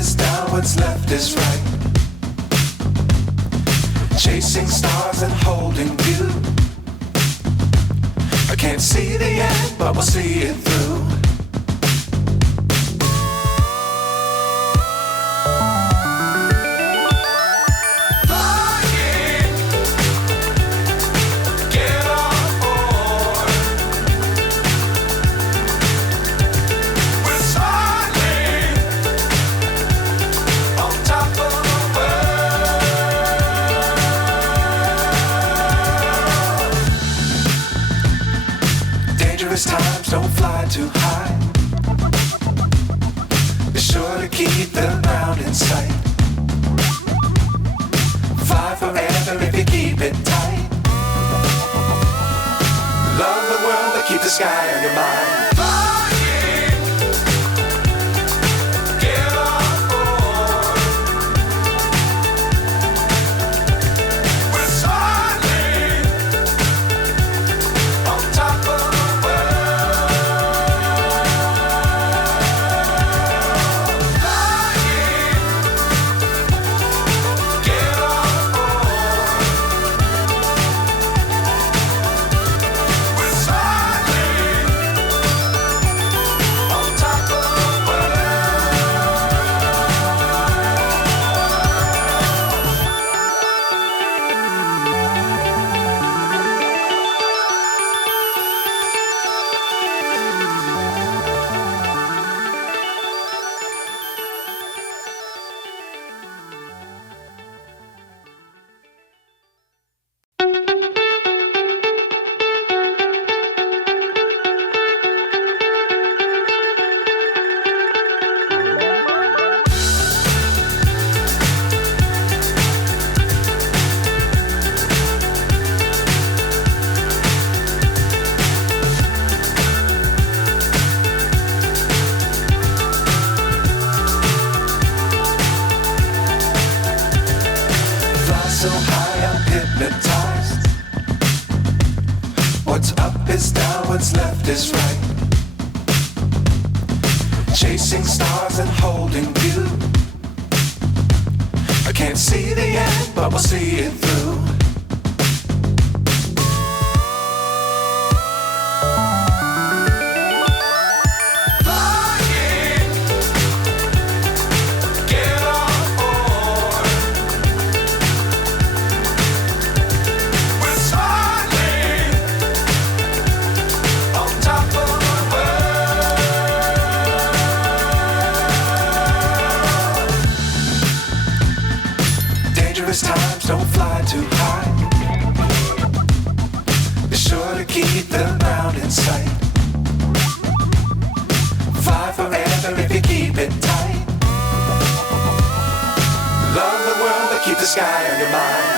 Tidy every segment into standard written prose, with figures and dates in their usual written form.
is down, what's left is right. Chasing stars and holding you. I can't see the end, but we'll see it through. Times don't fly too high. Be sure to keep the ground in sight. Fly forever if you keep it tight. Love the world but keep the sky on your mind. So high I'm hypnotized. What's up is down, what's left is right. Chasing stars and holding you. I can't see the end, but we'll see it through. Times don't fly too high. Be sure to keep the ground in sight. Fly forever if you keep it tight. Love the world but keep the sky on your mind.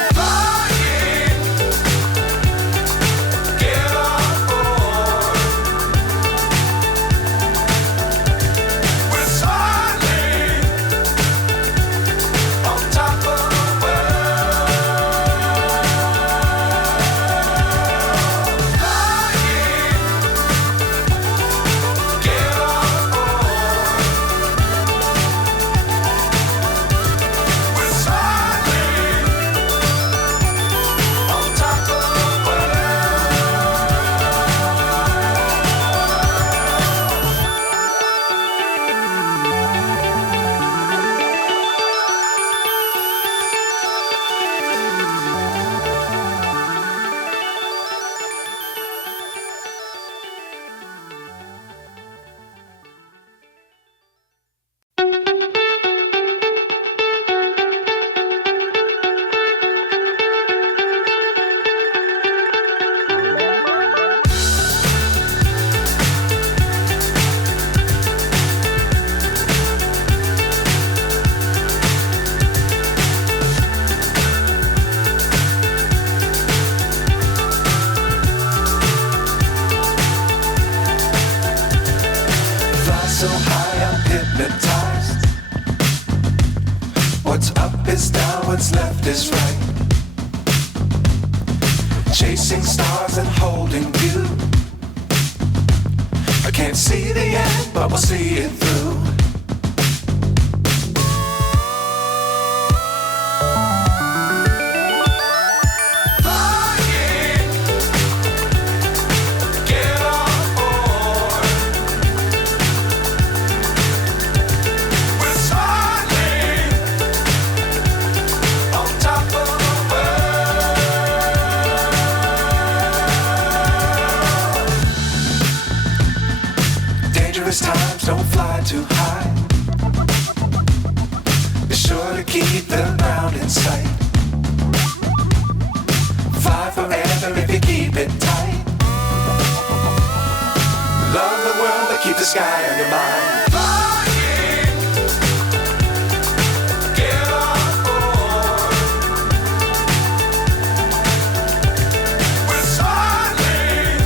So high I'm hypnotized. What's up is down, what's left is right. Chasing stars and holding you. I can't see the end, but we'll see it through. don't fly too high. Be sure to keep the ground in sight. Fly forever if you keep it tight. Love the world, but keep the sky on your mind. Flying, get on board. We're soaring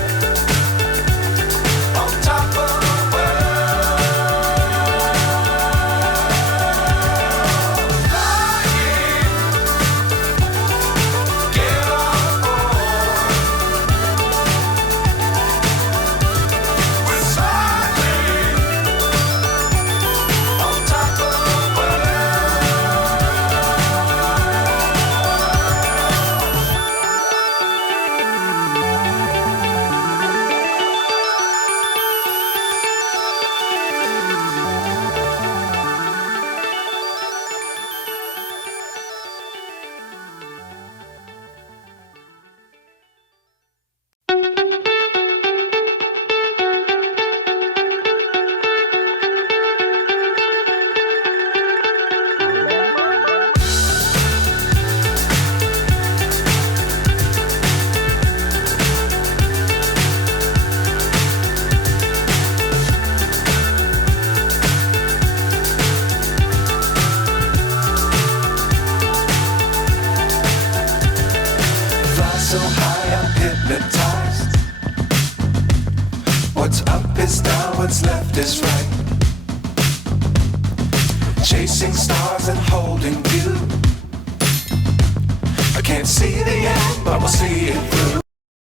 on top of the world. Flying, get on board. We're soaring on top of the world. Fly so high, I'm hypnotized. What's up is down, what's left is right. Chasing stars and holding you. I can't see the end, but we'll see it through.